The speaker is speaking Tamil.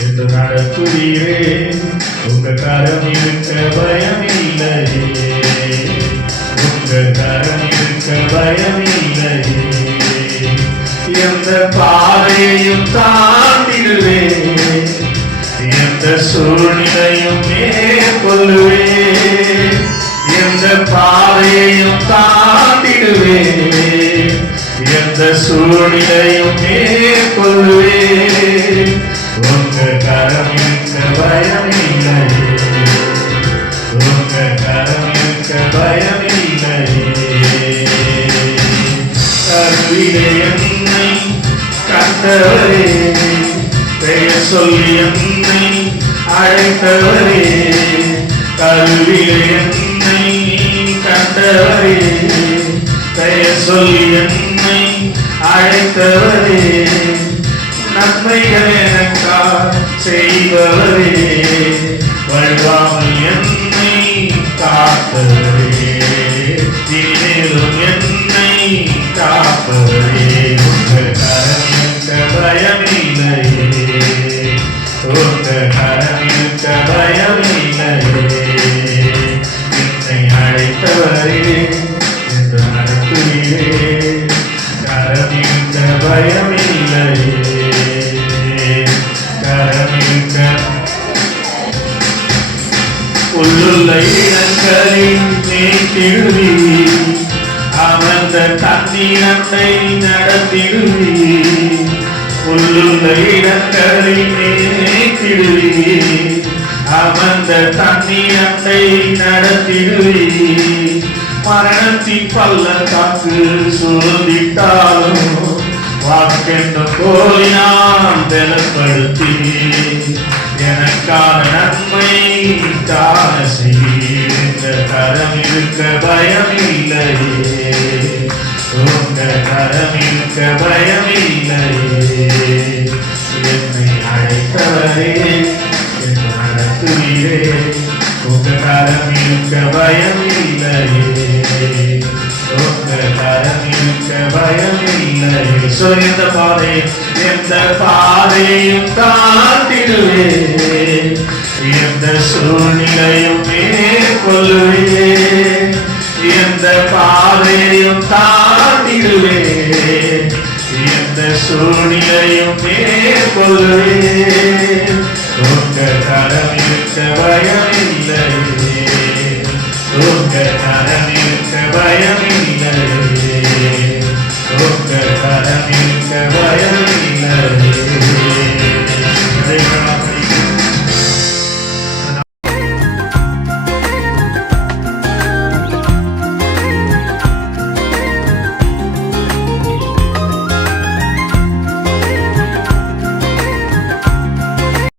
என்று நடத்துகிறே. உங்க கரம் இருக்க பயம் இல்லையே உங்க கரம் இருக்க பயம் இல்லையே எந்த பாதையையும் தாண்டிடுவே எந்த சூழ்நிலையும் மேற்கொள்ளுவே எந்த பாதையையும் தாண்டிடுவே எந்த சூழ்நிலையும் மேற்கொள்ளுவே கரம் இருக்க பயம் இல்லையே உங்க கரம் இருக்க பயம் இல்லையே கருவிலே என்னை பெயர் சொல்லி என்னை அழைத்தவரே கருவிலே என்னை பெயர் சொல்லி என்னை அழைத்தவரே. நன்மைகள் எனக்கா செய்பவரே வழுவாமல் என்னை காத்தவரே இனிமேலும் என்னை காப்பவரே. கரமிக்க உள்ளுள்ள இடங்களில் நீட்டிடுவி அமர்ந்த தண்ணீரத்தை நடத்திடுவி உள்ளுள்ள இடங்களில் நீட்டிடுவி அமர்ந்த தண்ணீரத்தை நடத்திடுவி மரணத்தின் பள்ளத்தாக்கு சூழ்ந்திட்டாலும் வாக்கென்ற கோலினால் பலப்படுத்தி எனக்கான நன்மை காண செய்கின்ற கரம் இருக்க பயம் இல்லையே உங்க கரம் இருக்க பயம் இல்லையே என்னை அழைத்தவரே என்று நடத்துவீரே உங்க கரம் இருக்க பயம் இல்லையே இல்லையே சோ இந்த பாதை எந்த பாதையும் தாண்டிடுவே எந்த சூழ்நிலையும் மேற்கொள்ளுவே. எந்த பாதையும் தாண்டிடுவே எந்த சூழ்நிலையும் மேற்கொள்ளுவே. உங்க கரம் இருக்க பயம் இல்லையே கரம் இருக்க பயம் இல்லை.